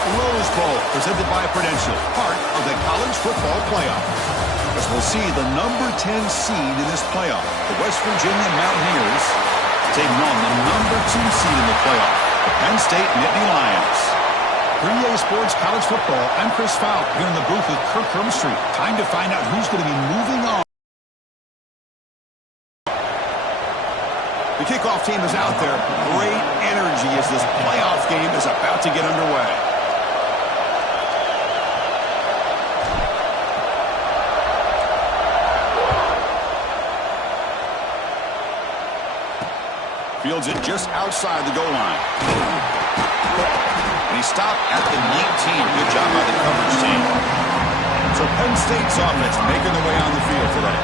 Rose Bowl, presented by Prudential, part of the college football playoff. As we'll see the number 10 seed in this playoff, the West Virginia Mountaineers, taking on the number 2 seed in the playoff, the Penn State Nittany Lions. For EA Sports College Football, I'm Chris Falk here in the booth with Kirk Hermstreet. Time to find out who's going to be moving on. The kickoff team is out there. Great energy as this playoff game is about to get underway. Fields it just outside the goal line. And he stopped at the 19. Good job by the coverage team. So Penn State's offense making their way on the field today.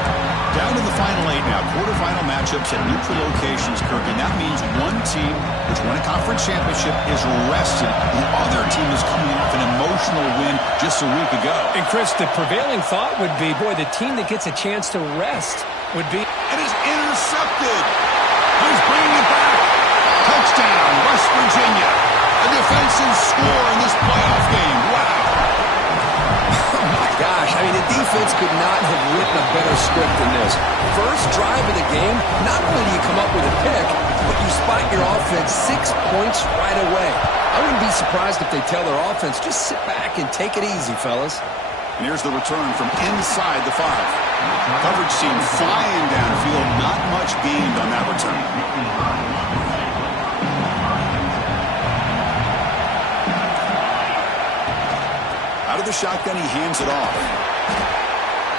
Down to the final 8 now. Quarterfinal matchups at neutral locations, Kirk. And that means one team which won a conference championship is rested. The other team is coming off an emotional win just a week ago. And, Chris, the prevailing thought would be, boy, the team that gets a chance to rest would be... And is intercepted. He's bringing it back. Touchdown, West Virginia. A defensive score in this playoff game. Wow. Oh, my gosh. I mean, the defense could not have written a better script than this. First drive of the game, not only do you come up with a pick, but you spot your offense 6 points right away. I wouldn't be surprised if they tell their offense, just sit back and take it easy, fellas. And here's the return from inside the 5. Coverage team flying downfield. Not much gained on that return. Out of the shotgun, he hands it off.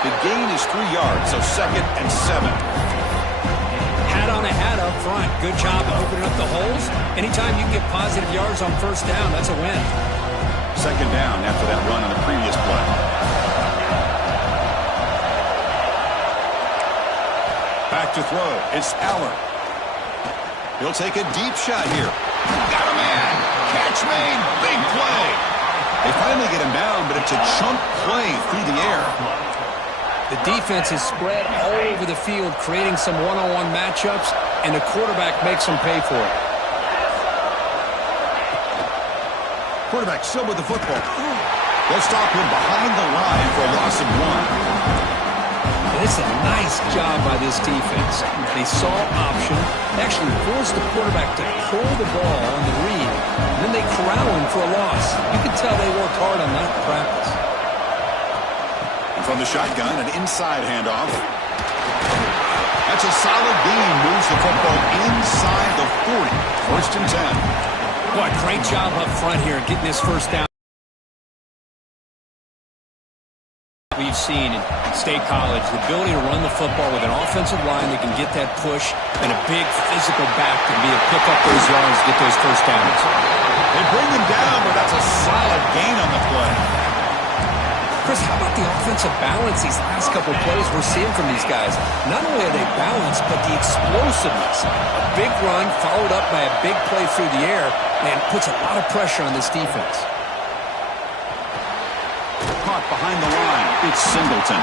The gain is 3 yards, so 2nd and 7. Hat on a hat up front. Good job of opening up the holes. Anytime you can get positive yards on first down, that's a win. 2nd down after that run on the previous play. Back to throw. It's Aller. He'll take a deep shot here. Got a man. Catch made. Big play. They finally get him down, but it's a chunk play through the air. The defense is spread all over the field, creating some one-on-one matchups, and the quarterback makes them pay for it. Quarterback still with the football. They'll stop him behind the line for a loss of 1. And it's a nice job by this defense. They saw option, actually forced the quarterback to pull the ball on the read, and then they corral him for a loss. You can tell they worked hard on that in practice. And from the shotgun, an inside handoff. That's a solid gain. Moves the football inside the 40. 1st and 10. Boy, great job up front here getting this first down. We've seen in State College, the ability to run the football with an offensive line that can get that push and a big physical back to be able to pick up those yards, get those first downs. They bring him down, but that's a solid gain on the play. Chris, how about the offensive balance these last couple of plays we're seeing from these guys? Not only are they balanced, but the explosiveness. A big run followed up by a big play through the air, and puts a lot of pressure on this defense. Caught behind the line. It's Singleton.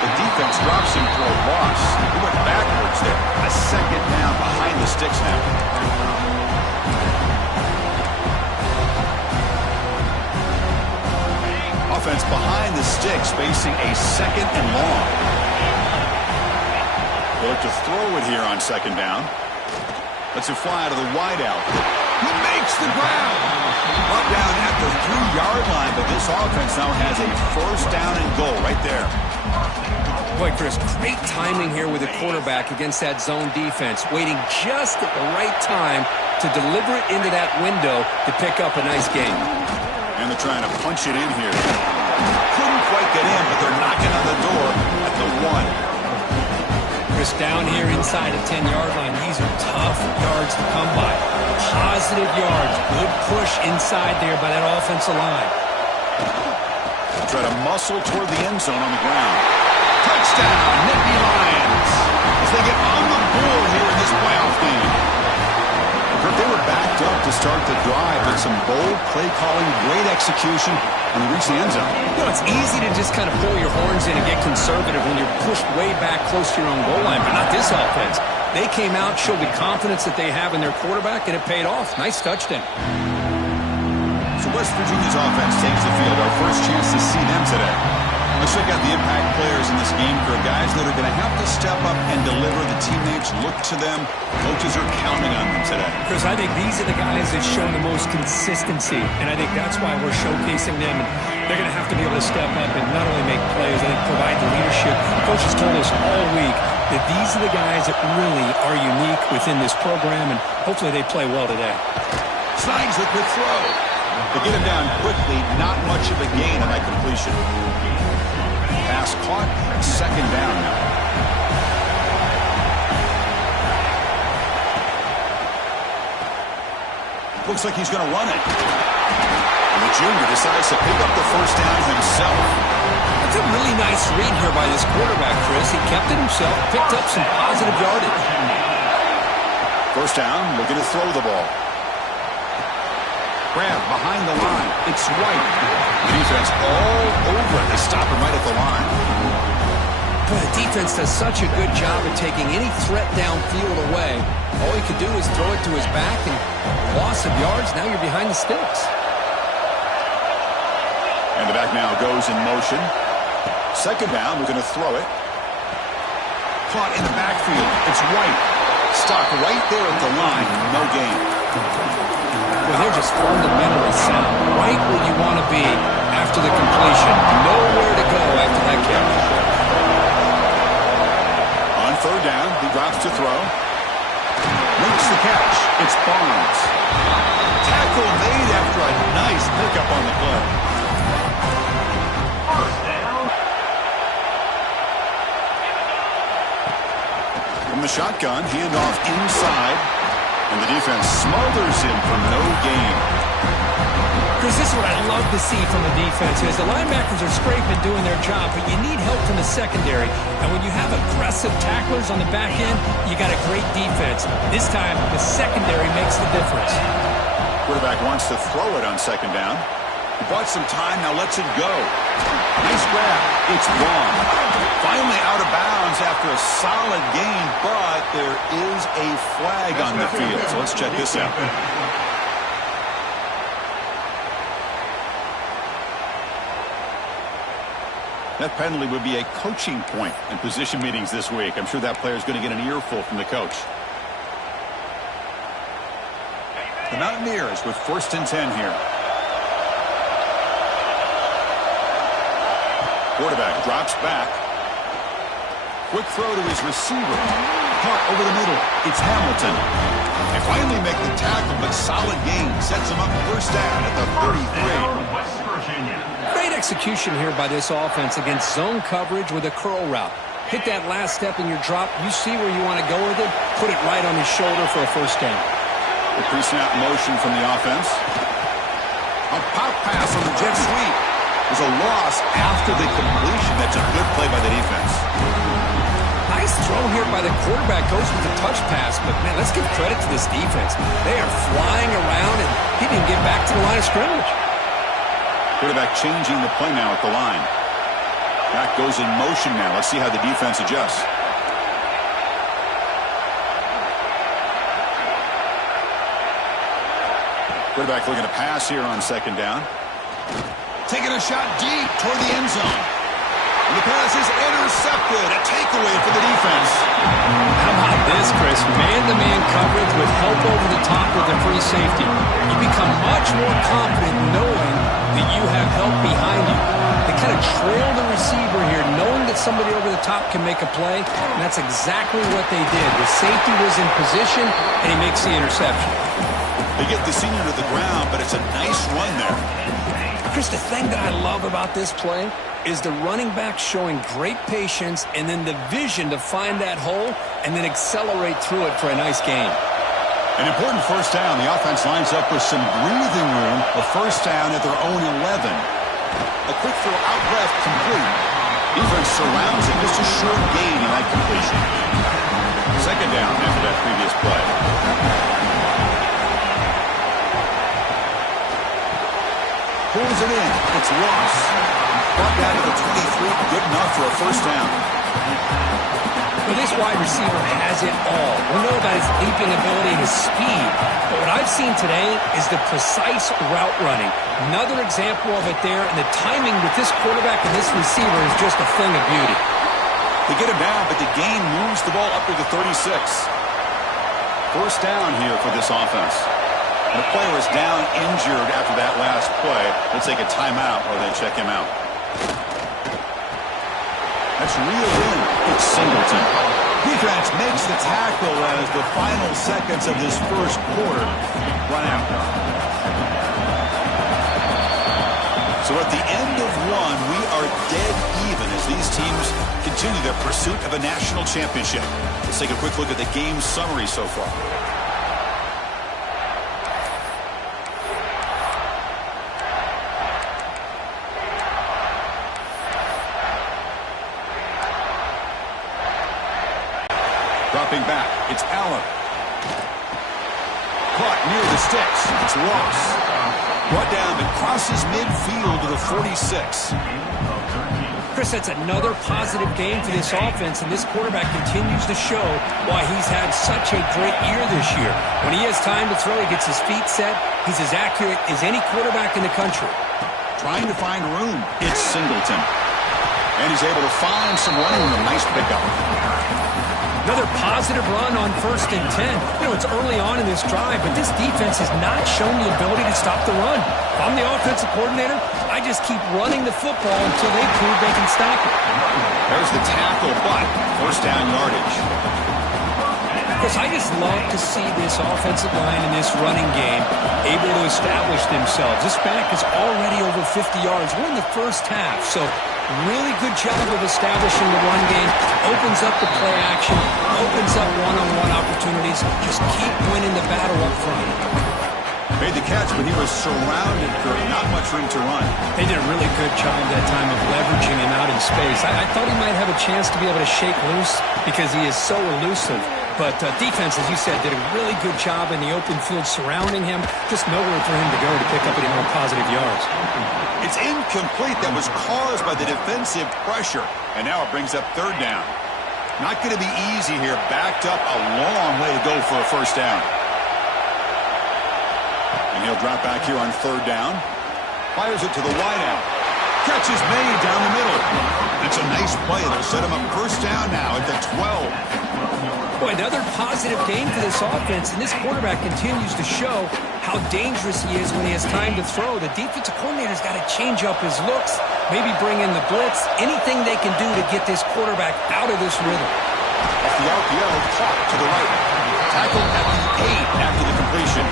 The defense drops him for a loss. He went backwards there. A 2nd down behind the sticks now. Offense behind the sticks, facing a 2nd and long. They'll look to throw it here on 2nd down. Lets it fly out of the wideout. He makes the ground. Brought down at the 3-yard line, but this offense now has a 1st down and goal right there. Boy, Chris, great timing here with the quarterback against that zone defense, waiting just at the right time to deliver it into that window to pick up a nice gain. And they're trying to punch it in here. Couldn't quite get in, but they're knocking on the door at the 1. Chris, down here inside the 10-yard line, these are tough yards to come by. Positive yards, good push inside there by that offensive line. Try to muscle toward the end zone on the ground. Touchdown, Nittany Lions, as they get on the board here in this playoff game. They were backed up to start the drive, but some bold play calling, great execution, and they reach the end zone. You know, it's easy to just kind of pull your horns in and get conservative when you're pushed way back close to your own goal line, but not this offense. They came out, showed the confidence that they have in their quarterback, and it paid off. Nice touchdown. So West Virginia's offense takes the field. Our first chance to see them today. Let's check out the impact players in this game. For guys that are going to have to step up and deliver. The teammates look to them. Coaches are counting on them today. Chris, I think these are the guys that show the most consistency, and I think that's why we're showcasing them. And they're going to have to be able to step up and not only make plays, I think provide the leadership. Coaches told us all week that these are the guys that really are unique within this program, and hopefully they play well today. Slides with the throw. To get him down quickly, not much of a gain on that completion. Pass caught, second down now. Looks like he's going to run it. And the junior decides to pick up the first down himself. That's a really nice read here by this quarterback, Chris. He kept it himself, picked up some positive yardage. First down, looking to throw the ball. Grab behind the line. It's White. The defense all over it. They stop him right at the line. Boy, the defense does such a good job of taking any threat downfield away. All he could do is throw it to his back, and loss of yards, now you're behind the sticks. And the back now goes in motion. Second down, we're going to throw it. Caught in the backfield. It's White. Stopped right there at the line. No gain. Well, they're just fundamentally sound. Right where you want to be after the completion. Nowhere to go after that catch. On third down, he drops to throw. Makes the catch. It's Barnes. Tackle made after a nice pickup on the play. First down. From the shotgun, handoff inside. And the defense smothers him for no gain. Chris, this is what I love to see from the defense is the linebackers are scraping doing their job, but you need help from the secondary. And when you have aggressive tacklers on the back end, you got a great defense. This time, the secondary makes the difference. Quarterback wants to throw it on second down. He bought some time, now lets it go. Nice grab. It's wrong. Finally out of bounds after a solid gain, but there is a flag on the field. So let's check this out. That penalty would be a coaching point in position meetings this week. I'm sure that player is going to get an earful from the coach. The Mountaineers with first and 10 here. Quarterback drops back. Quick throw to his receiver. Caught over the middle. It's Hamilton. They finally make the tackle, but solid gain sets him up first down at the 33. West Virginia. Great execution here by this offense against zone coverage with a curl route. Hit that last step in your drop. You see where you want to go with it. Put it right on his shoulder for a first down. The pre-snap motion from the offense. A pop pass on the jet sweep. There's a loss after the completion. That's a good play by the defense. Nice throw here by the quarterback. Goes with the touch pass, but man, let's give credit to this defense. They are flying around, and he didn't get back to the line of scrimmage. Quarterback changing the play now at the line. Back goes in motion now. Let's see how the defense adjusts. Quarterback looking to pass here on second down. Taking a shot deep toward the end zone. And the pass is intercepted. A takeaway for the defense. How about this, Chris? Man-to-man coverage with help over the top with the free safety. You become much more confident knowing that you have help behind you. They kind of trail the receiver here, knowing that somebody over the top can make a play, and that's exactly what they did. The safety was in position, and he makes the interception. They get the senior to the ground, but it's a nice run there. Chris, the thing that I love about this play is the running back showing great patience and then the vision to find that hole and then accelerate through it for a nice gain. An important first down. The offense lines up with some breathing room. A first down at their own 11. A quick throw out left, complete. Defense surrounds it. Just a short gain on that completion. Second down after that previous play. Pulls it in. It's Ross. Brought down to the 23. Good enough for a first down. Well, this wide receiver has it all. We know about his leaping ability and his speed, but what I've seen today is the precise route running. Another example of it there, and the timing with this quarterback and this receiver is just a thing of beauty. They get him down, but the gain moves the ball up to the 36. First down here for this offense. The player is down injured after that last play. Let's take a timeout while they check him out. That's reeled in. It's Singleton. Defense makes the tackle as the final seconds of this first quarter run out. So at the end of one, we are dead even as these teams continue their pursuit of a national championship. Let's take a quick look at the game summary so far. Dropping back, it's Allen. Caught near the sticks, it's Ross. Brought down and crosses midfield to the 46. Chris, that's another positive game for this offense, and this quarterback continues to show why he's had such a great year this year. When he has time to throw, he gets his feet set. He's as accurate as any quarterback in the country. Trying to find room, it's Singleton. And he's able to find some running room. Nice pickup. Another positive run on 1st and 10. You know, it's early on in this drive, but this defense has not shown the ability to stop the run. If I'm the offensive coordinator, I just keep running the football until they prove they can stop it. There's the tackle, but first down yardage. Chris, I just love to see this offensive line in this running game able to establish themselves. This back is already over 50 yards. We're in the first half, so really good job of establishing the run game. Opens up the play action, opens up one-on-one opportunities. Just keep winning the battle up front. Made the catch, but he was surrounded for not much room to run. They did a really good job that time of leveraging him out in space. I thought he might have a chance to be able to shake loose because he is so elusive. But defense, as you said, did a really good job in the open field surrounding him. Just nowhere for him to go to pick up any more positive yards. It's incomplete. That was caused by the defensive pressure. And now it brings up third down. Not going to be easy here. Backed up a long way to go for a first down. And he'll drop back here on third down. Fires it to the wideout. Catch is made down the middle. That's a nice play. They'll set him up first down now at the 12. Boy, another positive game for this offense, and this quarterback continues to show how dangerous he is when he has time to throw. The defensive coordinator's got to change up his looks, maybe bring in the blitz, anything they can do to get this quarterback out of this rhythm. Off the RPO, caught to the right. Tackled at the 8 after the completion.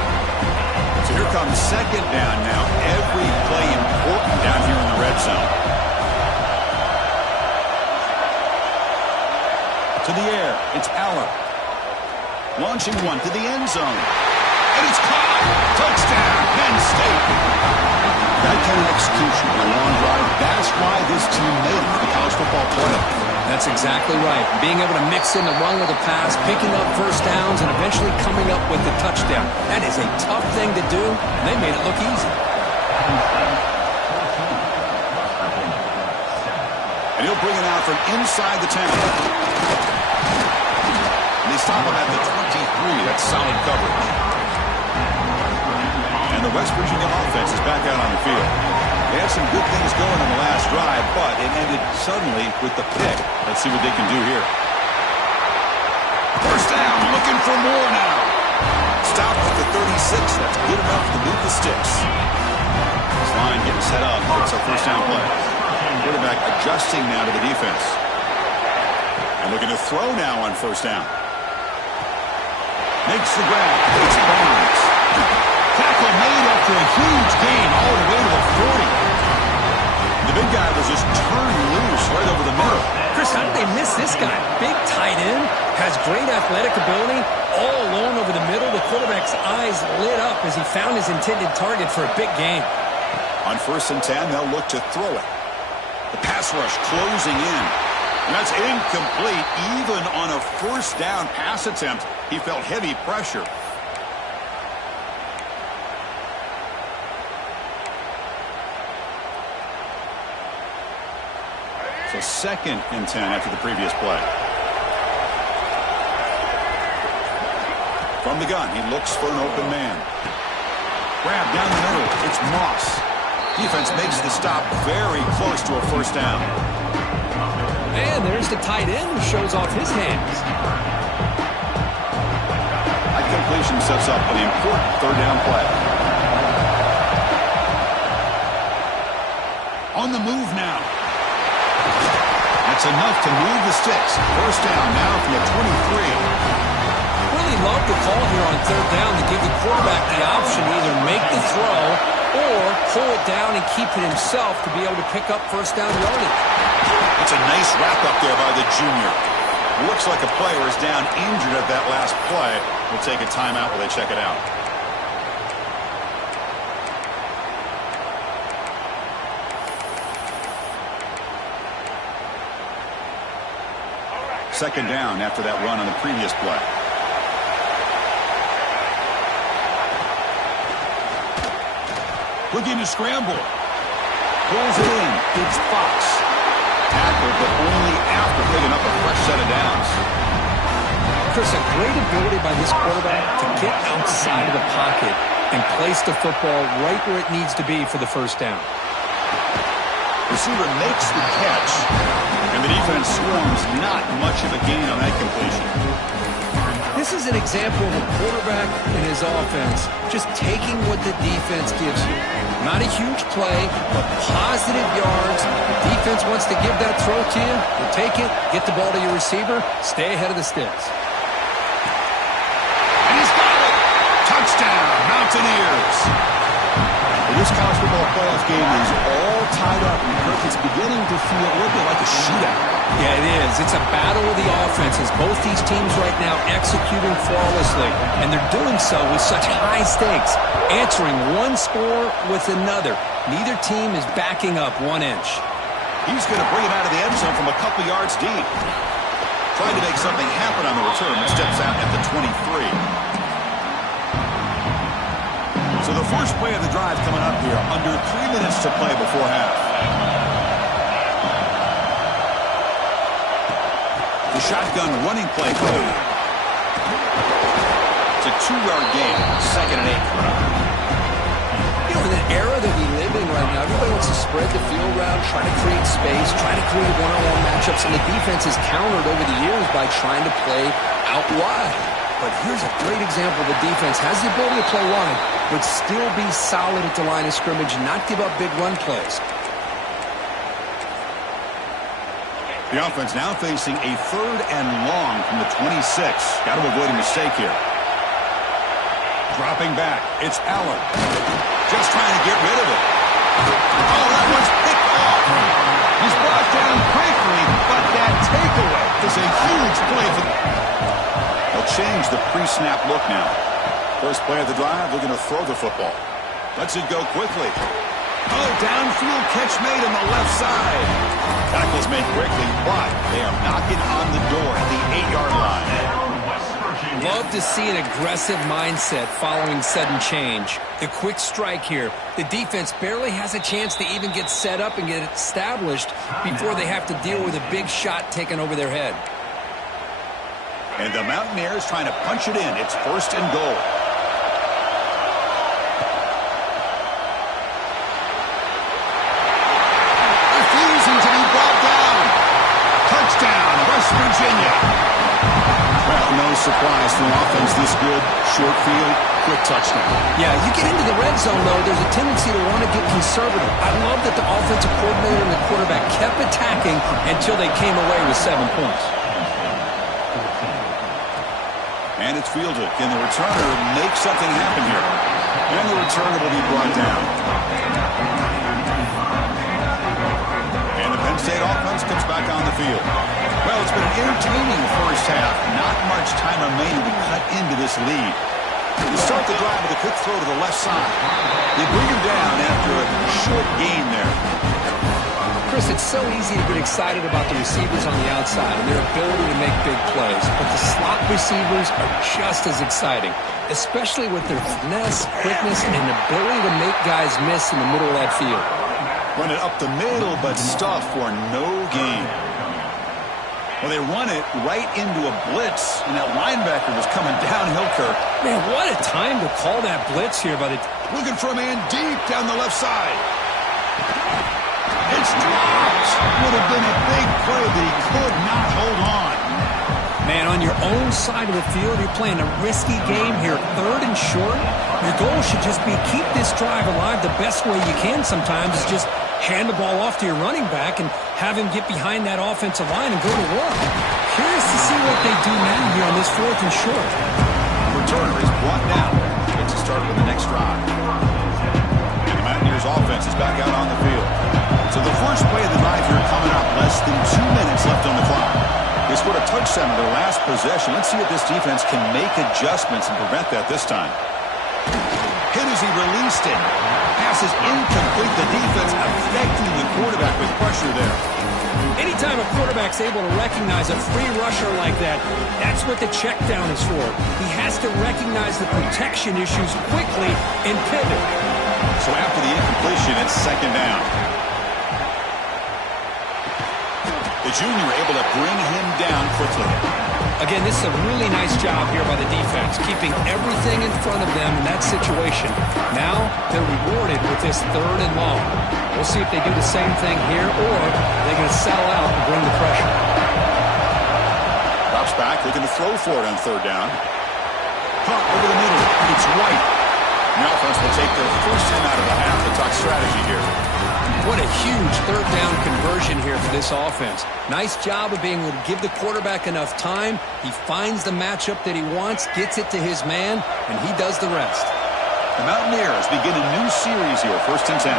So here comes second down now. Every play important down here in the red zone. To the air, it's Allen. Launching one to the end zone. And it's caught! Touchdown, Penn State! That kind of execution in a long drive, that's why this team made it to the college football playoff. That's exactly right. Being able to mix in the run with the pass, picking up first downs, and eventually coming up with the touchdown. That is a tough thing to do, and they made it look easy. And he'll bring it out from inside the 10. And they stop him at the 23. That's solid coverage. And the West Virginia offense is back out on the field. They had some good things going on the last drive, but it ended suddenly with the pick. Let's see what they can do here. First down, looking for more now. Stop at the 36. That's good enough to beat the sticks. This line getting set up. It's a first down play. Quarterback adjusting now to the defense. And looking to throw now on first down. Makes the grab. It's Barnes. Tackle made after a huge gain all the way to the 40. The big guy was just turned loose right over the middle. Chris, how did they miss this guy? Big tight end, has great athletic ability, all alone over the middle. The quarterback's eyes lit up as he found his intended target for a big gain. On 1st and 10, they'll look to throw it. The pass rush closing in. And that's incomplete. Even on a first down pass attempt, he felt heavy pressure. So 2nd and 10 after the previous play. From the gun, he looks for an open man. Grab down the middle. It's Moss. Defense makes the stop very close to a first down. And there's the tight end who shows off his hands. That completion sets up an important third down play. On the move now. That's enough to move the sticks. First down now from the 23. Really love the call here on third down to give the quarterback the option to either make the throw or pull it down and keep it himself to be able to pick up first down yardage. It's a nice wrap-up there by the junior. Looks like a player is down injured at that last play. We'll take a timeout while they check it out. Second down after that run on the previous play. Looking to scramble. Pulls it in. It's Fox. Tackled, but only after picking up a fresh set of downs. Chris, a great ability by this quarterback to get outside of the pocket and place the football right where it needs to be for the first down. Receiver makes the catch, and the defense swarms not much of a gain on that completion. This is an example of a quarterback and his offense just taking what the defense gives you. Not a huge play, but positive yards. The defense wants to give that throw to you. You take it, get the ball to your receiver, stay ahead of the sticks. And he's got it! Touchdown, Mountaineers! Well, this college football playoff game is all tied up, and it's beginning to feel a little bit like a shootout. Yeah, it is. It's a battle of the offenses. Both these teams right now executing flawlessly, and they're doing so with such high stakes, answering one score with another. Neither team is backing up 1 inch. He's going to bring it out of the end zone from a couple yards deep. Trying to make something happen on the return, but steps out at the 23. So the first play of the drive coming up here, under 3 minutes to play before half. The shotgun running play code. It's a 2-yard gain, 2nd and 8. You know, in the era that we live in right now, everybody wants to spread the field around, try to create space, try to create one-on-one matchups, and the defense has countered over the years by trying to play out wide. But here's a great example. The defense has the ability to play wide, but still be solid at the line of scrimmage and not give up big run plays. The offense now facing a 3rd and long from the 26. Got to avoid a mistake here. Dropping back. It's Allen. Just trying to get rid of it. Oh, that one's picked off. He's brought down quickly, but that takeaway is a huge play for They'll change the pre-snap look now. First play of the drive, they're going to throw the football. Lets it go quickly. Oh, downfield catch made on the left side. Tackle's made quickly, but they are knocking on the door at the 8-yard line. Love to see an aggressive mindset following sudden change. The quick strike here. The defense barely has a chance to even get set up and get established before they have to deal with a big shot taken over their head. And the Mountaineers trying to punch it in. It's 1st and goal. Refusing to be brought down. Touchdown, West Virginia. Well, no surprise for an offense this good. Short field, quick touchdown. Yeah, you get into the red zone, though, there's a tendency to want to get conservative. I love that the offensive coordinator and the quarterback kept attacking until they came away with 7 points. And it's fielded. Can the returner make something happen here? And the returner will be brought down. And the Penn State offense comes back on the field. Well, it's been an entertaining first half. Not much time remaining to cut into this lead. They start the drive with a quick throw to the left side. They bring him down after a short gain there. Chris, it's so easy to get excited about the receivers on the outside and their ability to make big plays, but the slot receivers are just as exciting, especially with their finesse, quickness, and ability to make guys miss in the middle of that field. Run it up the middle, but stuff for no gain. Well, they run it right into a blitz, and that linebacker was coming downhill, Kirk. Man, what a time to call that blitz here by the... Looking for a man deep down the left side. It's dropped. Would have been a big play, but he could not hold on. Man, on your own side of the field, you're playing a risky game here. 3rd and short. Your goal should just be keep this drive alive the best way you can sometimes is just hand the ball off to your running back and have him get behind that offensive line and go to work. Curious to see what they do now here on this 4th and short. Returner is brought down. Gets to start with the next drive. And the Mountaineers offense is back out on the field. So the first play of the drive here coming up. Less than 2 minutes left on the clock. They scored a touchdown in their last possession. Let's see if this defense can make adjustments and prevent that this time. Hit as he released it. Pass is incomplete. The defense affecting the quarterback with pressure there. Anytime a quarterback's able to recognize a free rusher like that, that's what the check down is for. He has to recognize the protection issues quickly and pivot. So after the incompletion, it's 2nd down. The junior able to bring him down quickly. Again, this is a really nice job here by the defense, keeping everything in front of them in that situation. Now they're rewarded with this 3rd and long. We'll see if they do the same thing here, or they're going to settle out and bring the pressure. Drops back, looking to throw for it on 3rd down. Punt over the middle. It's right. Now offense will take their first time out of the half. They talk strategy here. What a huge 3rd down conversion here for this offense. Nice job of being able to give the quarterback enough time. He finds the matchup that he wants, gets it to his man, and he does the rest. The Mountaineers begin a new series here, 1st and 10.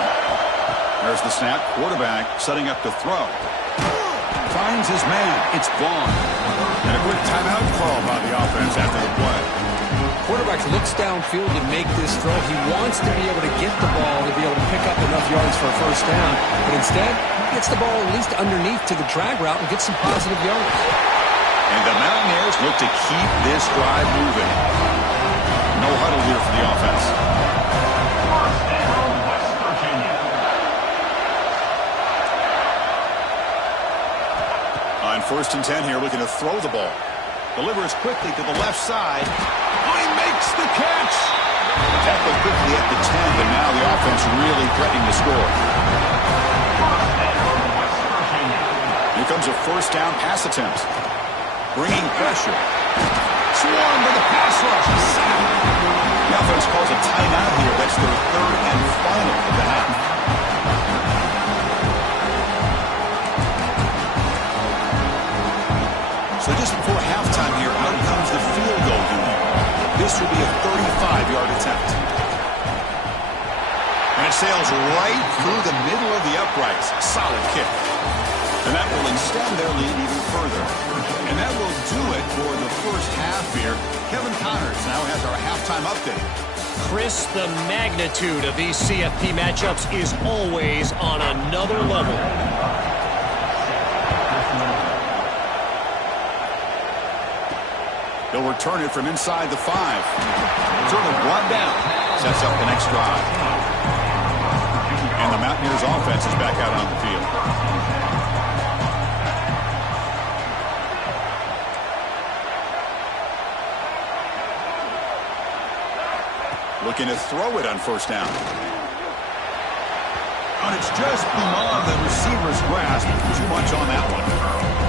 There's the snap. Quarterback setting up to throw. Finds his man. It's Vaughn. And a quick timeout call by the offense after the play. Quarterback looks downfield to make this throw. He wants to be able to get the ball to be able to pick up enough yards for a 1st down. But instead, he gets the ball at least underneath to the drag route and gets some positive yards. And the Mountaineers look to keep this drive moving. No huddle here for the offense. On 1st and 10 here, looking to throw the ball. Delivers quickly to the left side. Oh, he makes the catch. Tackled quickly at the 10, but now the offense really threatening to score. Here comes a 1st down pass attempt. Bringing pressure. Swarm with the pass rush. The offense calls a timeout here. That's their 3rd and final of the half. So just before halftime here, out comes the field goal unit. This will be a 35-yard attempt. And it sails right through the middle of the uprights. Solid kick. And that will extend their lead even further. And that will do it for the first half here. Kevin Connors now has our halftime update. Chris, the magnitude of these CFP matchups is always on another level. They'll return it from inside the 5. Return it brought down. Sets up the next drive. And the Mountaineers offense is back out on the field. Looking to throw it on 1st down. And it's just beyond the receiver's grasp. Too much on that one.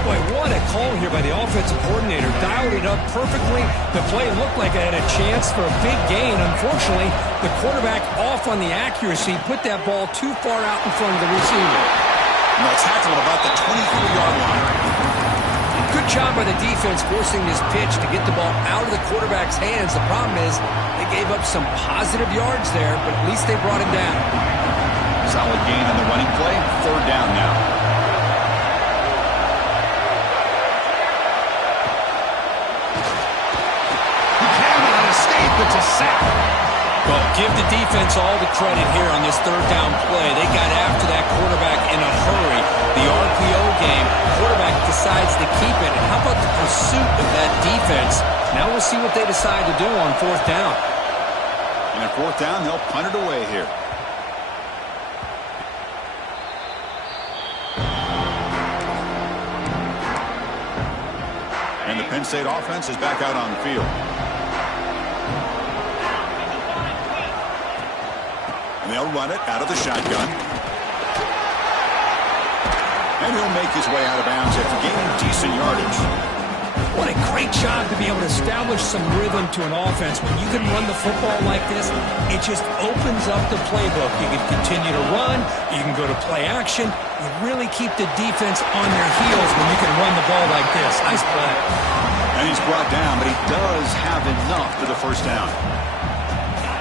Boy, what a call here by the offensive coordinator. Dialed it up perfectly. The play looked like it had a chance for a big gain. Unfortunately, the quarterback off on the accuracy, put that ball too far out in front of the receiver. And they'll tackle it about the 23-yard line. Good job by the defense forcing this pitch to get the ball out of the quarterback's hands. The problem is they gave up some positive yards there, but at least they brought him down. Solid gain on the running play. 3rd down now. It's a sack. Well, give the defense all the credit here on this 3rd down play. They got after that quarterback in a hurry. The RPO game, quarterback decides to keep it. And how about the pursuit of that defense? Now we'll see what they decide to do on 4th down. And at 4th down, they'll punt it away here. Penn State offense is back out on the field. And they'll run it out of the shotgun. And he'll make his way out of bounds after gaining decent yardage. What a great job to be able to establish some rhythm to an offense. When you can run the football like this, it just opens up the playbook. You can continue to run. You can go to play action. You really keep the defense on their heels when you can run the ball like this. Nice play. And he's brought down, but he does have enough for the first down.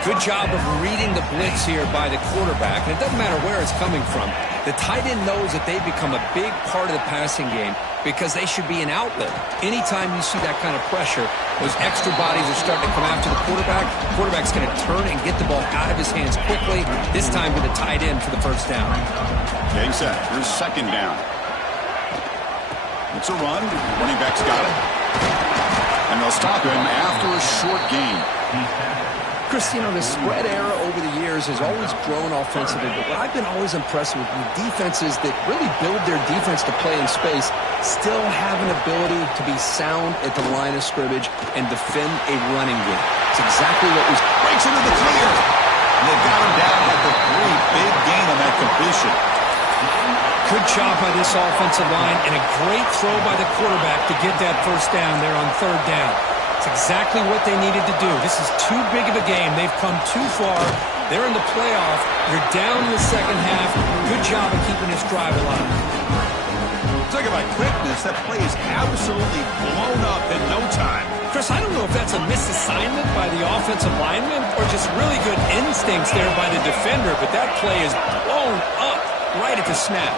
Good job of reading the blitz here by the quarterback. And it doesn't matter where it's coming from. The tight end knows that they've become a big part of the passing game because they should be an outlet. Anytime you see that kind of pressure, those extra bodies are starting to come after the quarterback. The quarterback's going to turn and get the ball out of his hands quickly, this time with a tight end for the first down. Getting set. Here's second down. It's a run. Running back's got it. And they'll stop him after a short gain. Chris, you know, the spread era over the years has always grown offensively, but what I've been always impressed with defenses that really build their defense to play in space still have an ability to be sound at the line of scrimmage and defend a running game. It's exactly what was... Breaks into the clear. And they got him down at the 3. Big gain on that completion. Good job by this offensive line and a great throw by the quarterback to get that first down there on third down. It's exactly what they needed to do. This is too big of a game. They've come too far. They're in the playoff. You're down in the second half. Good job of keeping this drive alive. Talk about quickness. That play is absolutely blown up in no time. Chris, I don't know if that's a misassignment by the offensive lineman or just really good instincts there by the defender, but that play is blown up right at the snap.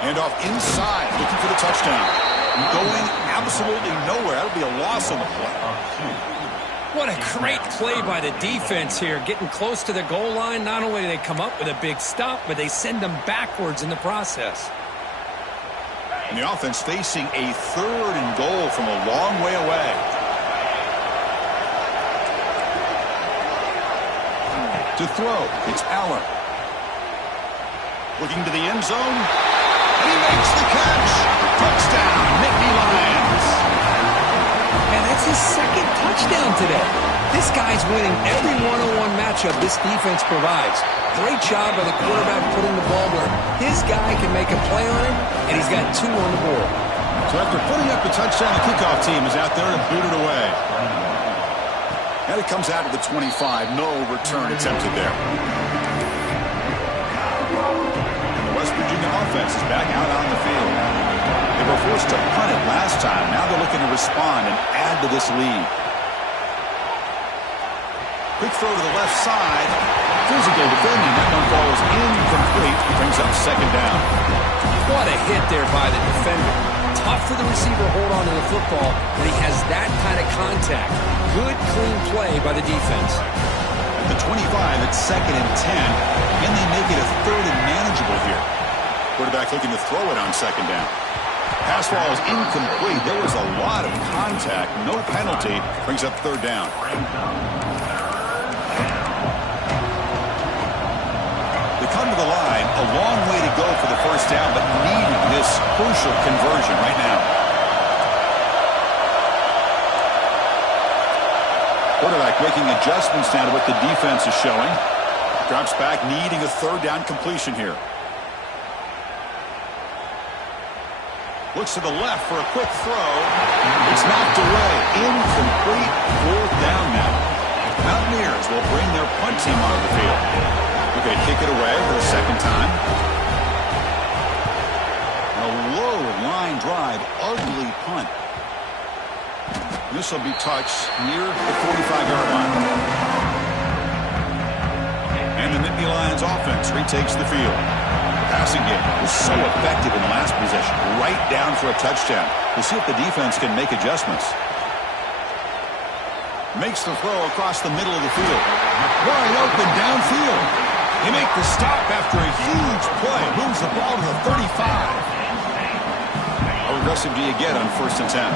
And off inside, looking for the touchdown. Going absolutely nowhere. That'll be a loss on the play. What a great play by the defense here. Getting close to the goal line, not only do they come up with a big stop, but they send them backwards in the process. And the offense facing a 3rd and goal from a long way away. To throw, it's Allen. Looking to the end zone. And he makes the catch. Touchdown, Nittany Lions. And that's his second touchdown today. This guy's winning every one-on-one matchup this defense provides. Great job by the quarterback putting the ball where his guy can make a play on it, and he's got 2 on the board. So after putting up the touchdown, the kickoff team is out there to boot it away. And it comes out of the 25. No return attempted there. The West Virginia offense is back out on the field. They were forced to punt it last time. Now they're looking to respond and add to this lead. Quick throw to the left side. Physical defending. That one falls incomplete. Brings up second down. What a hit there by the defender. Tough for the receiver to hold on to the football when he has that kind of contact. Good, clean play by the defense. At the 25, it's 2nd and 10. Can they make it a 3rd and manageable here? Quarterback looking to throw it on second down. Pass ball is incomplete. There was a lot of contact. No penalty. Brings up 3rd down. They come to the line. A long way to go for the first down, but needing this crucial conversion right now. Quarterback making adjustments now to what the defense is showing. Drops back, needing a 3rd down completion here. Looks to the left for a quick throw. It's knocked away. Incomplete. 4th down now. Mountaineers will bring their punt team onto the field. Okay, kick it away for the second time. A low line drive. Ugly punt. This will be touched near the 45-yard line. And the Nittany Lions offense retakes the field. Passing game was so effective in the last possession. Right down for a touchdown. We'll see if the defense can make adjustments. Makes the throw across the middle of the field. Wide open downfield. They make the stop after a huge play. Moves the ball to the 35. How aggressive do you get on 1st and 10?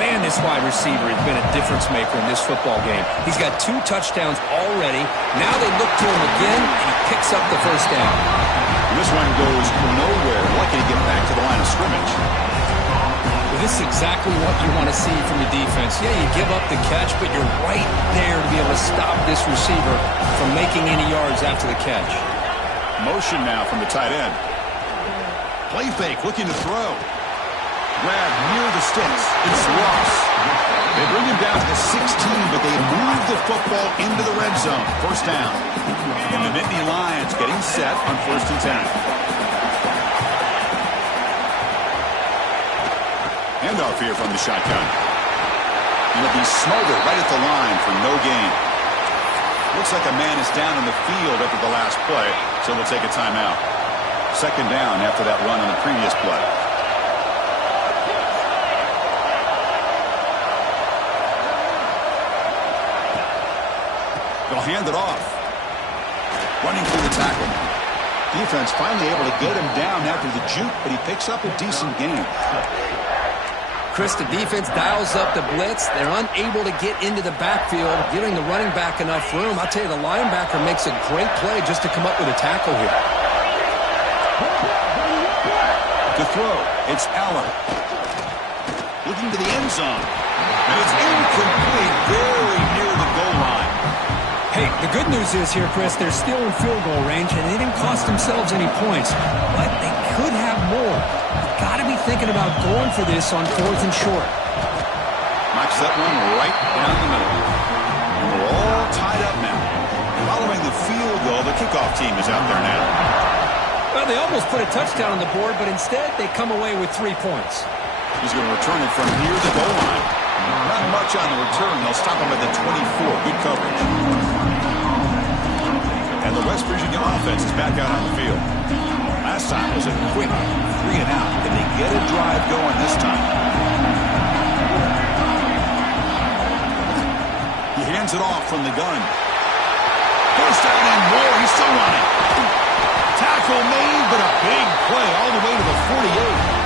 Man, this wide receiver has been a difference maker in this football game. He's got 2 touchdowns already. Now they look to him again, and he picks up the first down. This one goes nowhere. Lucky to get back to the line of scrimmage. With This is exactly what you want to see from the defense. Yeah, you give up the catch, but you're right there to be able to stop this receiver from making any yards after the catch. Motion now from the tight end. Play fake, looking to throw. Grab near the sticks. It's Ross. They bring him down to the 16, but they move the football into the red zone. First down. And the Nittany Lions getting set on 1st and 10. Handoff here from the shotgun. And it'll be smothered right at the line for no gain. Looks like a man is down in the field after the last play, so we'll take a timeout. 2nd down after that run on the previous play. They'll hand it off. Running through the tackle. Defense finally able to get him down after the juke, but he picks up a decent gain. Chris, the defense dials up the blitz. They're unable to get into the backfield, giving the running back enough room. I'll tell you, the linebacker makes a great play just to come up with a tackle here. To throw, it's Allen. Looking to the end zone. And it's incomplete, very near the goal line. Hey, the good news is here, Chris, they're still in field goal range, and they didn't cost themselves any points. But they could have more. You've got to be thinking about going for this on 4th and short. Knocks that one right down the middle. And we're all tied up now. Following the field goal, the kickoff team is out there now. Well, they almost put a touchdown on the board, but instead they come away with 3 points. He's going to return it from near the goal line. Not much on the return. They'll stop him at the 24. Good coverage. And the West Virginia offense is back out on the field. Last time was a quick 3 and out. Can they get a drive going this time? He hands it off from the gun. First down and more. He's still running. Tackle made, but a big play all the way to the 48.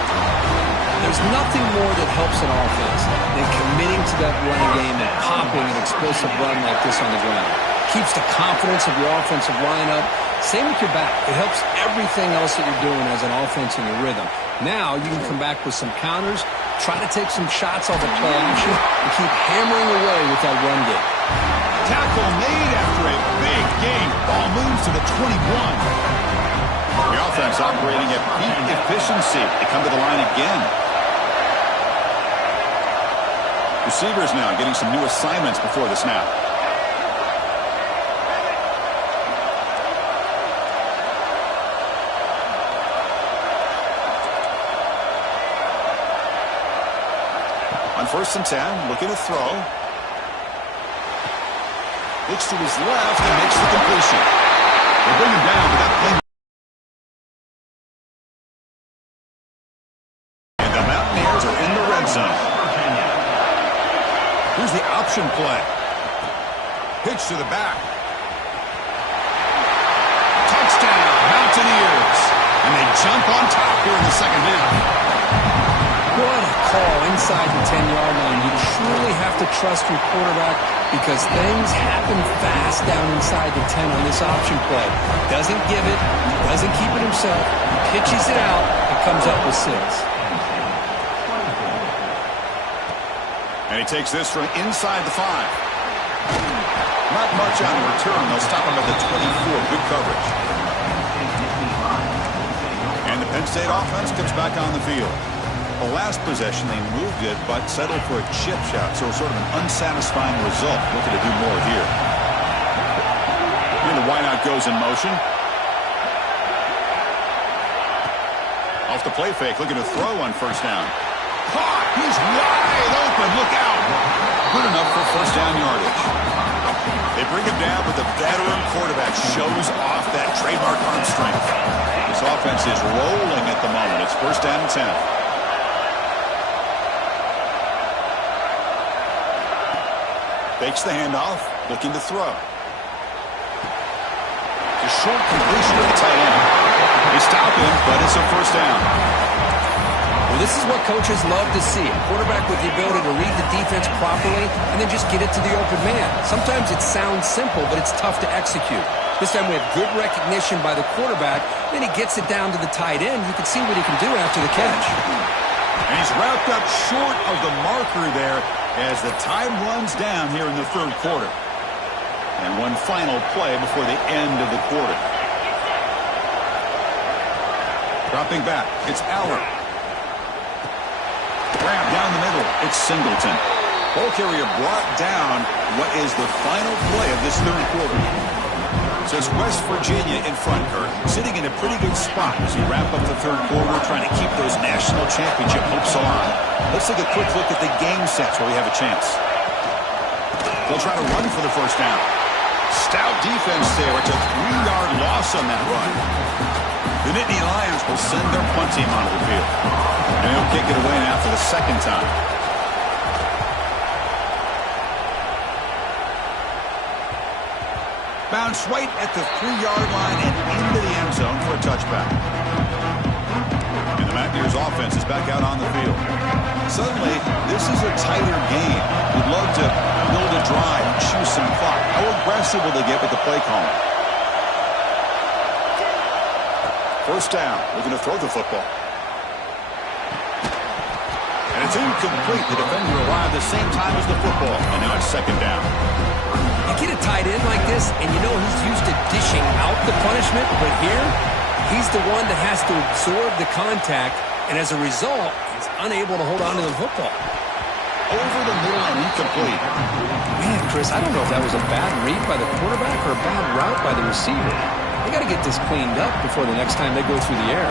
There's nothing more that helps an offense than committing to that running game and popping an explosive run like this on the ground. Keeps the confidence of your offensive lineup. Same with your back. It helps everything else that you're doing as an offense in your rhythm. Now you can come back with some counters, try to take some shots off of play action, and keep hammering away with that run game. Tackle made after a big gain. Ball moves to the 21. The offense operating at peak efficiency. They come to the line again. Receivers now getting some new assignments before the snap. On 1st and 10, looking to throw. Looks to his left and makes the completion. They bring him down with that play. And the Mountaineers are in the red zone. Here's the option play. Pitch to the back. Touchdown, Mountaineers. And they jump on top here in the 2nd half. What a call inside the 10-yard line. You truly have to trust your quarterback because things happen fast down inside the 10 on this option play. Doesn't give it, doesn't keep it himself, pitches it out, and comes up with 6. And he takes this from inside the 5. Not much on the return. They'll stop him at the 24. Good coverage. And the Penn State offense comes back on the field. The last possession, they moved it, but settled for a chip shot, so sort of an unsatisfying result. Looking to do more here. And the wideout goes in motion. Off the play fake, looking to throw on 1st down. Caught! He's wide open. Look out! Good enough for 1st down yardage. They bring him down, but the veteran quarterback shows off that trademark arm strength. This offense is rolling at the moment. It's 1st down and 10. Fakes the handoff, looking to throw. A short completion to the tight end. They stop him, but it's a 1st down. Well, this is what coaches love to see. A quarterback with the ability to read the defense properly and then just get it to the open man. Sometimes it sounds simple, but it's tough to execute. This time we have good recognition by the quarterback. Then he gets it down to the tight end. You can see what he can do after the catch. And he's wrapped up short of the marker there as the time runs down here in the third quarter. And one final play before the end of the quarter. Dropping back, it's Aller. Grab down the middle, it's Singleton. Ball carrier brought down. What is the final play of this third quarter? So it's West Virginia in front, Kurt, sitting in a pretty good spot as we wrap up the third quarter, trying to keep those national championship hopes alive. Let's take a quick look at the game sets where we have a chance. They'll try to run for the first down. Stout defense there. It's a 3-yard loss on that run. The Nittany Lions will send their punt team onto the field. And they'll kick it away now for the second time. Bounce right at the 3-yard line and into the end zone for a touchback. And the Mountaineers offense is back out on the field. Suddenly, this is a tighter game. You'd love to build a drive, choose some clock. How aggressive will they get with the play calling? First down, looking to throw the football. And it's incomplete. The defender arrived the same time as the football. And now it's second down. You get a tight end like this, and you know he's used to dishing out the punishment, but here, he's the one that has to absorb the contact, and as a result, he's unable to hold on to the football. Over the middle and incomplete. Man, Chris, I don't know if that was a bad read by the quarterback or a bad route by the receiver. They got to get this cleaned up before the next time they go through the air.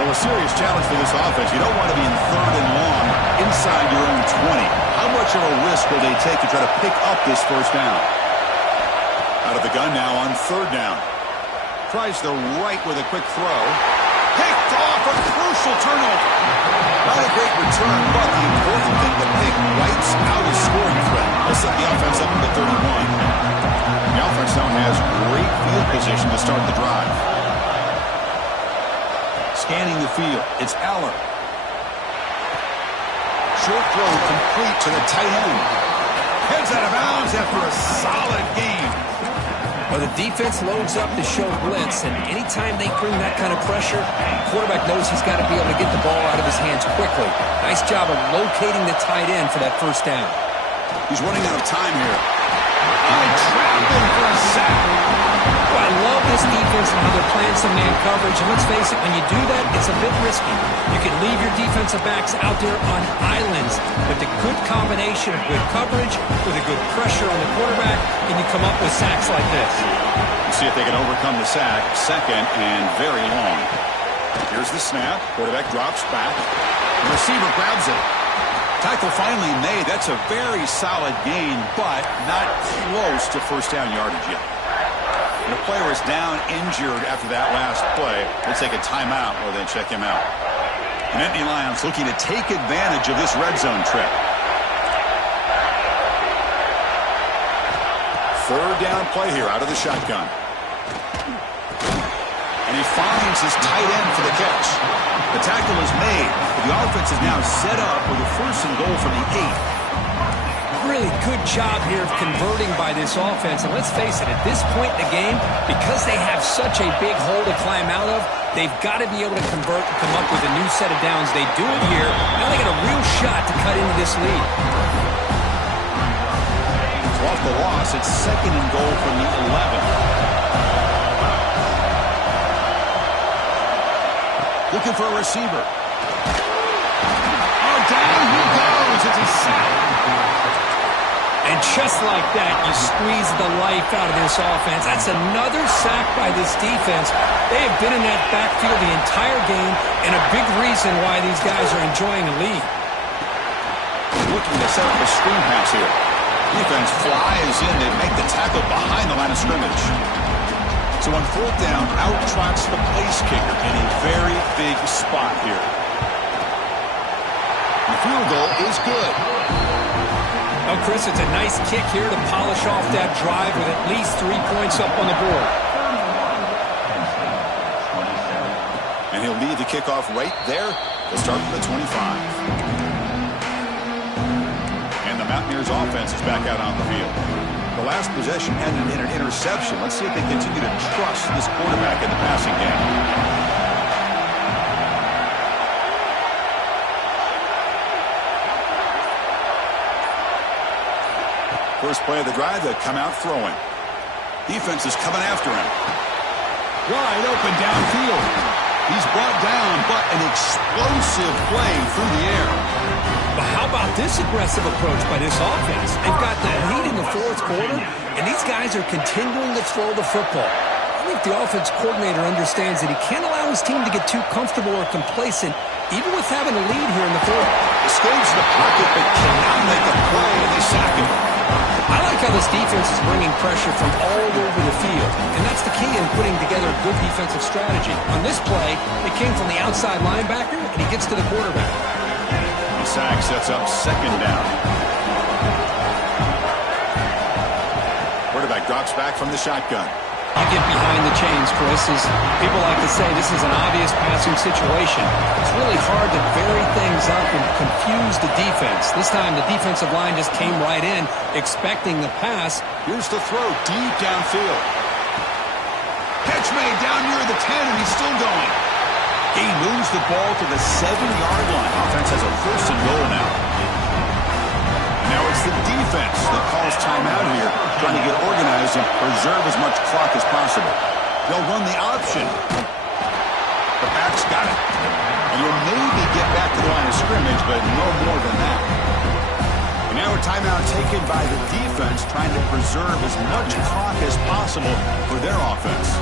Well, a serious challenge for this offense. You don't want to be in third and long inside your own 20. How much of a risk will they take to try to pick up this first down? Out of the gun now on third down. Tries the right with a quick throw. Picked off, a crucial turnover. Not a great return, but the important thing, the pick wipes out a scoring threat. They'll set the offense up at the 31. The offense now has great field position to start the drive. Scanning the field, it's Aller. Short throw complete to the tight end. Heads out of bounds after a solid game. Well, the defense loads up to show blitz, and anytime they bring that kind of pressure, the quarterback knows he's got to be able to get the ball out of his hands quickly. Nice job of locating the tight end for that first down. He's running out of time here. Trapped him for a sack. Well, I love this defense and how they're playing some man coverage. And let's face it, when you do that, it's a bit risky. You can leave your defensive backs out there on islands. But the good combination of good coverage with a good pressure on the quarterback, and you come up with sacks like this. Let's see if they can overcome the sack. Second and very long. Here's the snap. Quarterback drops back. The receiver grabs it. Tackle finally made. That's a very solid gain, but not close to first down yardage yet. And the player is down injured after that last play. They'll take a timeout or they check him out. And Nittany Lions looking to take advantage of this red zone trip. Third down play here out of the shotgun. And he finds his tight end for the catch. The tackle is made. But the offense is now set up with a first and goal from the 8. Really good job here of converting by this offense. And let's face it, at this point in the game, because they have such a big hole to climb out of, they've got to be able to convert and come up with a new set of downs. They do it here. Now they got a real shot to cut into this lead. So off the loss, it's second and goal from the 11. Looking for a receiver. Oh, down he goes. It's a sack. And just like that, you squeeze the life out of this offense. That's another sack by this defense. They have been in that backfield the entire game, and a big reason why these guys are enjoying a lead. Looking to set up a screen pass here. Defense flies in. They make the tackle behind the line of scrimmage. So on fourth down, out trots the place kicker in a very big spot here. The field goal is good. Well, Chris, it's a nice kick here to polish off that drive with at least 3 points up on the board. And he'll lead the kickoff right there. They'll start from the 25. And the Mountaineers offense is back out on the field. The last possession ended in an interception. Let's see if they continue to trust this quarterback in the passing game. first play of the drive, they come out throwing. Defense is coming after him. Wide open downfield. He's brought down, but an explosive play through the air. But how about this aggressive approach by this offense? They've got the lead in the fourth quarter, and these guys are continuing to throw the football. I think the offense coordinator understands that he can't allow his team to get too comfortable or complacent, even with having a lead here in the fourth. Escapes the pocket, but cannot make a play, and they sack him. I like how this defense is bringing pressure from all over the field, and that's the key in putting together a good defensive strategy. On this play, it came from the outside linebacker, and he gets to the quarterback. The sack sets up second down. Quarterback drops back from the shotgun. You get behind the chains, Chris. As people like to say, this is an obvious passing situation. It's really hard to vary things up and confuse the defense. This time, the defensive line just came right in, expecting the pass. Here's the throw deep downfield. Catch made down near the 10, and he's still going. He moves the ball to the 7-yard line. Offense has a first and goal now. Now it's the defense that calls timeout here, trying to get organized and preserve as much clock as possible. They'll run the option. The back's got it. And you'll maybe get back to the line of scrimmage, but no more than that. And now a timeout taken by the defense, trying to preserve as much clock as possible for their offense.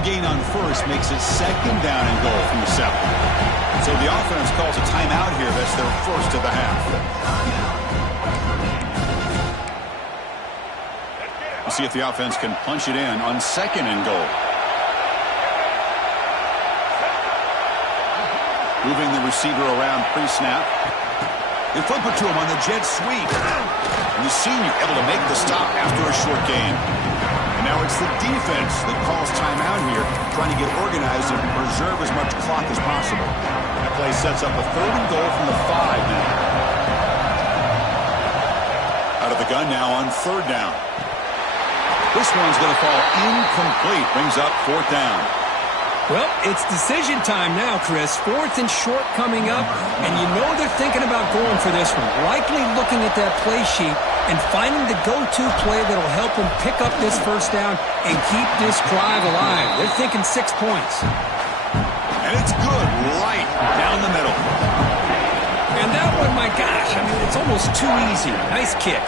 Gain on first makes it second down and goal from the 7. So the offense calls a timeout here. That's their first of the half. We'll see if the offense can punch it in on second and goal. Moving the receiver around pre-snap. They flip it to him on the jet sweep. And the senior able to make the stop after a short gain. And now it's the defense that calls timeout here, trying to get organized and preserve as much clock as possible. That play sets up a third and goal from the 5 now. Out of the gun now on third down. This one's going to fall incomplete. Brings up fourth down. Well, it's decision time now, Chris. Fourth and short coming up, and you know they're thinking about going for this one. Likely looking at that play sheet and finding the go-to play that'll help them pick up this first down and keep this drive alive. They're thinking 6 points. And it's good right down the middle. And that one, my gosh, I mean, it's almost too easy. Nice kick.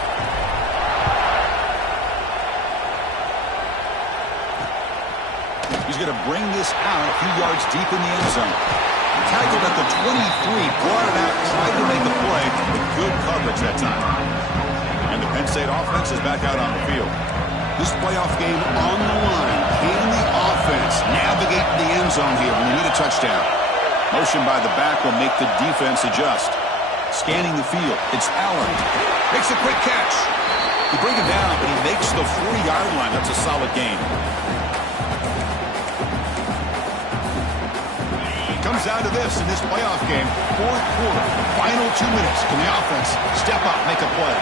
He's going to bring this out a few yards deep in the end zone. Tackled at the 23, brought it out, tried to make a play with good coverage that time. And the Penn State offense is back out on the field. This playoff game on the line. Can the offense navigate the end zone here when they need a touchdown? Motion by the back will make the defense adjust. Scanning the field, it's Allen. Makes a quick catch. They bring him down, but he makes the 40-yard line. That's a solid gain. Comes down to this in this playoff game. Fourth quarter, final 2 minutes. Can the offense step up, make a play?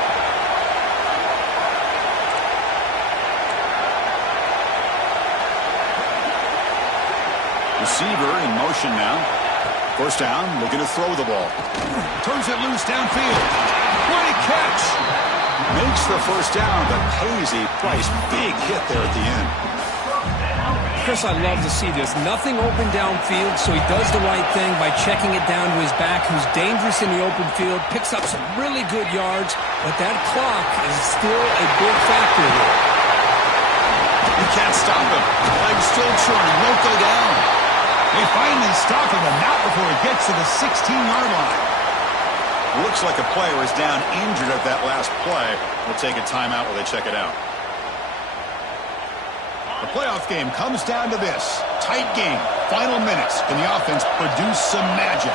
Receiver in motion now. First down, looking to throw the ball. Turns it loose downfield. Great catch. Makes the first down, but pays a price. Big hit there at the end. Chris, I love to see this. Nothing open downfield, so he does the right thing by checking it down to his back, who's dangerous in the open field, picks up some really good yards, but that clock is still a big factor here. You can't stop him. Leg's still churning, won't go down. They finally stop him, and not before he gets to the 16-yard line. Looks like a player is down injured at that last play. We'll take a timeout while they check it out. The playoff game comes down to this. Tight game. Final minutes. Can the offense produce some magic?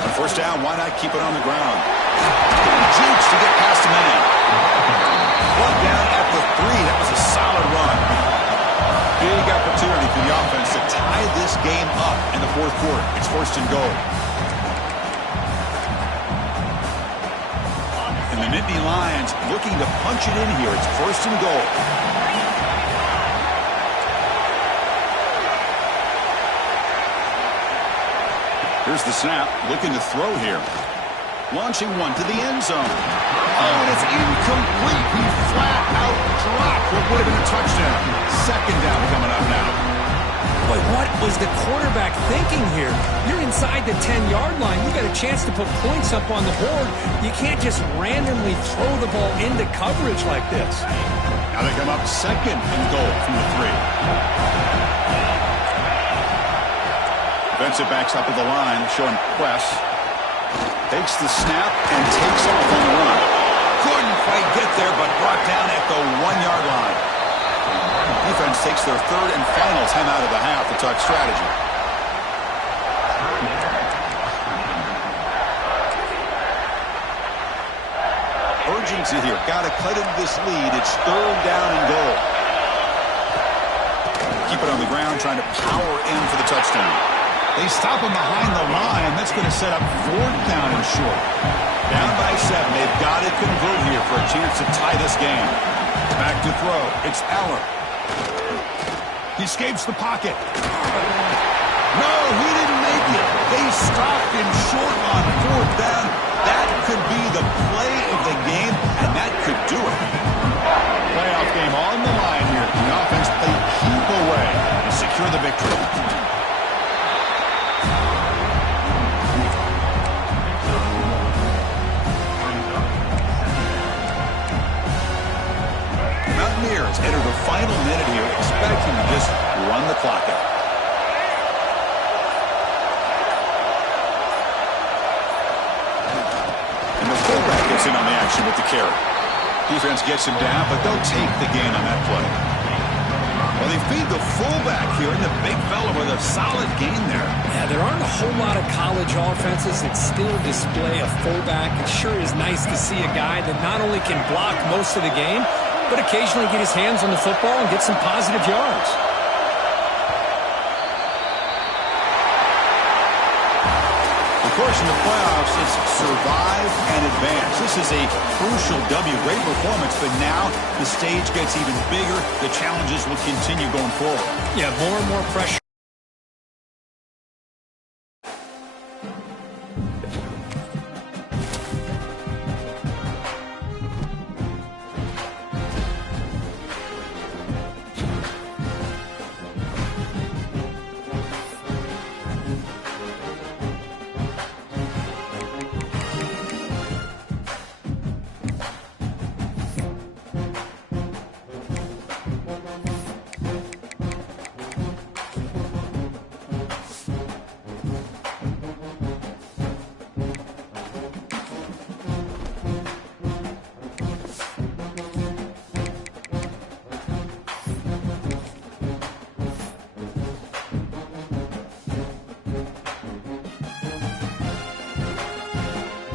On first down, why not keep it on the ground? Jukes to get past the man. One down at the 3. That was a solid run. Big opportunity for the offense to tie this game up in the fourth quarter. It's first and goal. the Nittany Lions looking to punch it in here. It's 1st and goal. Here's the snap, looking to throw here. Launching one to the end zone. Oh, and it's incomplete. He flat out dropped what would have been a touchdown. 2nd down coming up now. Boy, what was the quarterback thinking here? You're inside the 10-yard line. You got a chance to put points up on the board. You can't just randomly throw the ball into coverage like this. Now they come up 2nd and goal from the 3. Defensive backs up at the line, showing press. Takes the snap and takes off on the run. Couldn't quite get there, but brought down at the 1-yard line. Defense takes their 3rd and final time out of the half to talk strategy. Urgency here. Got to cut into this lead. It's 3rd down and goal. Keep it on the ground, trying to power in for the touchdown. They stop him behind the line. That's going to set up 4th down and short. Down by 7. They've got to convert here for a chance to tie this game. Back to throw. It's Eller. He escapes the pocket. No, he didn't make it. They stopped him short on 4th down. That could be the play of the game, and that could do it. Playoff game on the line here. The offense they keep away to secure the victory. Mountaineers enter the final minute here, expecting to just run the clock out. And the fullback gets in on the action with the carry. Defense gets him down, but they'll take the gain on that play. Well, they feed the fullback here, and the big fella with a solid gain there. Yeah, there aren't a whole lot of college offenses that still display a fullback. It sure is nice to see a guy that not only can block most of the game, but occasionally get his hands on the football and get some positive yards. Of course, in the playoffs, it's survive and advance. This is a crucial W. Great performance, but now the stage gets even bigger. The challenges will continue going forward. Yeah, more and more pressure.